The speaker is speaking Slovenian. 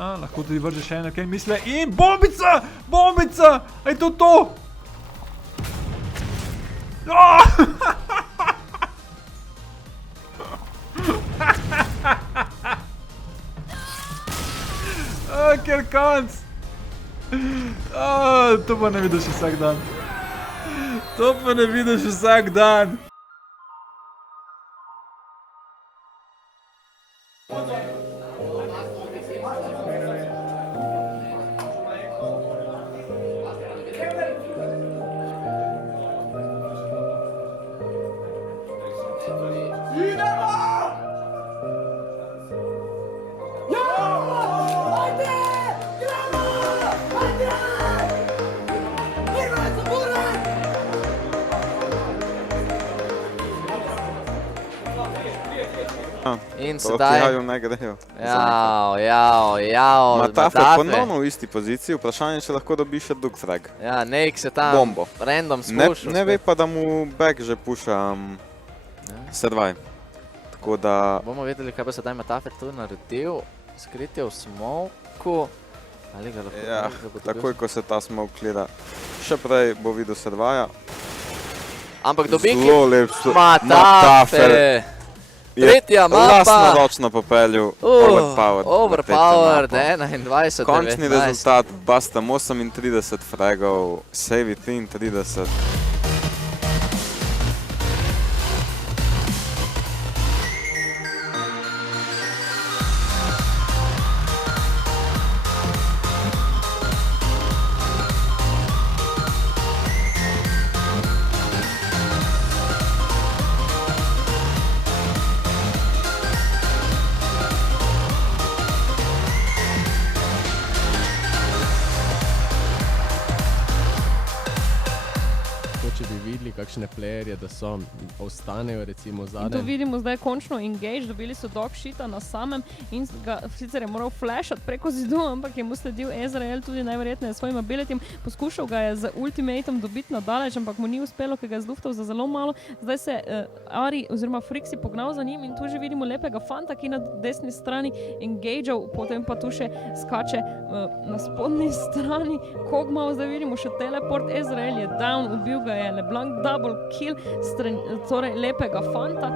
Lahko tudi vrže še eno, kaj misle. In bombica! Bombica! A je to to? Ker konc! To pa ne vidiš vsak dan. To pa ne vidiš vsak dan. In sedaj... Matafe ponovno v isti poziciji, vprašanje, če lahko dobi še drug frag. Ja, Nek se tam random skušal. Ne ve pa, da mu back že puša sedvaj. Tako da... Bomo videli, kaj bo sedaj Matafe tu naredil. Skrit je v smoku. Ja, takoj, ko se ta smoke klira. Še prej bo videl sedvaja. Ampak dobi ki... Zelo lep Matafe! Tretja mapa. Lastnoročno popelju. Overpowered, 21-19. Končni rezultat, Bastam 38 fragov, Savvy 33. Če bi videli kakšne playerje, da so ostanejo recimo zadaj. In to vidimo zdaj končno engage, dobili so dog shita na samem in ga sicer je moral flashat preko zidu, ampak je mu sledil Ezreal tudi najverjetneje s svojim abilityjem. Poskušal ga je z ultimatom dobiti nadaleč, ampak mu ni uspelo, ker ga je zluftal za zelo malo. Zdaj se Ari oziroma Frixi pognal za njim in tu že vidimo lepega fanta, ki na desni strani engageal, potem pa tu še skače na spodnji strani. Kog'Maw, zdaj vidimo še teleport, Ezreal je down, ubil ga je LeBlanc, double kill, torej lepega fanta.